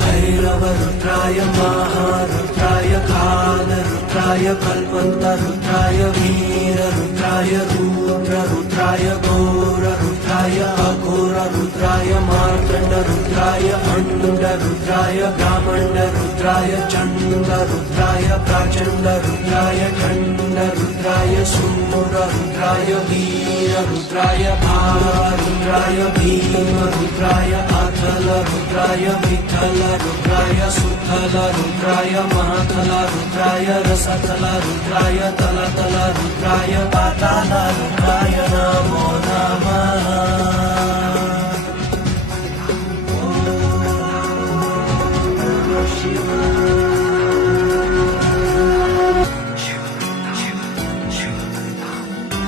भैरवरुद्राय महारुद्राय कालरुद्राय कल्पन्तरुद्राय वीररुद्राय रुद्ररुद्राय घोररुद्राय अघोररुद्राय मार्तण्डरुद्राय अण्डरुद्राय ब्राह्मण्डरुद्राय चण्डरुद्राय प्रचण्डरुद्राय खण्डरुद्राय सूररुद्राय वीररुद्राय भारुद्राय भीमरुद्राय अथलरुद्राय विठलरुद्राय सुथलरुद्राय महाथलरुद्राय रसथलरुद्राय तलतलरुद्राय पातालरुद्राय नमो नमः।